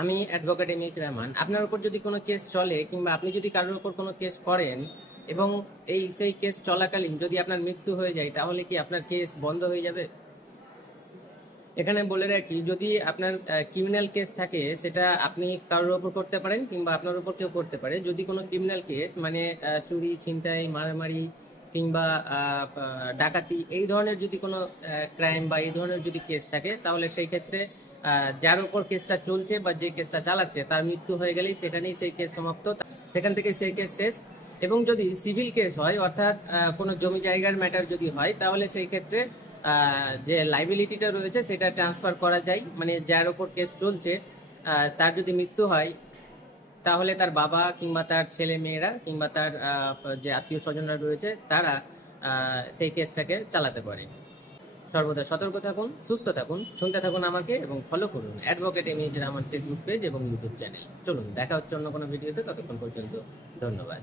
আমি advocate M H Rahman. আপনার উপর যদি কোনো কেস চলে কিংবা আপনি যদি কারোর উপর কোনো কেস করেন এবং সেই কেস চলাকালীন যদি আপনার মৃত্যু হয়ে যায়, তাহলে কি আপনার কেস বন্ধ হয়ে যাবে? এখানে বলে রাখি, যদি আপনার ক্রিমিনাল কেস থাকে, সেটা আপনি কারোর ওপর করতে পারেন কিংবা আপনার উপর কেউ করতে পারে। যদি কোনো ক্রিমিনাল কেস মানে চুরি, ছিনতাই, মারামারি কিংবা ডাকাতি, এই ধরনের যদি কোনো ক্রাইম বা এই ধরনের যদি কেস থাকে, তাহলে সেই ক্ষেত্রে যার উপর কেসটা চলছে বা যে কেসটা চালাচ্ছে তার মৃত্যু হয়ে গেলেই সেখানেই সেই কেস সমাপ্ত, সেখান থেকে সেই কেস শেষ। এবং যদি সিভিল কেস হয়, অর্থাৎ কোনো জমি জায়গার ম্যাটার যদি হয়, তাহলে সেই ক্ষেত্রে যে লাইবিলিটিটা রয়েছে সেটা ট্রান্সফার করা যায়। মানে যার উপর কেস চলছে তার যদি মৃত্যু হয়, তাহলে তার বাবা কিংবা তার ছেলে মেয়েরা কিংবা তার যে আত্মীয় স্বজনরা রয়েছে তারা সেই কেসটাকে চালাতে পারে। সর্বদা সতর্ক থাকুন, সুস্থ থাকুন, শুনতে থাকুন আমাকে এবং ফলো করুন advocate M H Rahman Facebook page এবং ইউটিউব চ্যানেল। চলুন, দেখা হচ্ছে অন্য কোনো ভিডিওতে। ততক্ষণ পর্যন্ত ধন্যবাদ।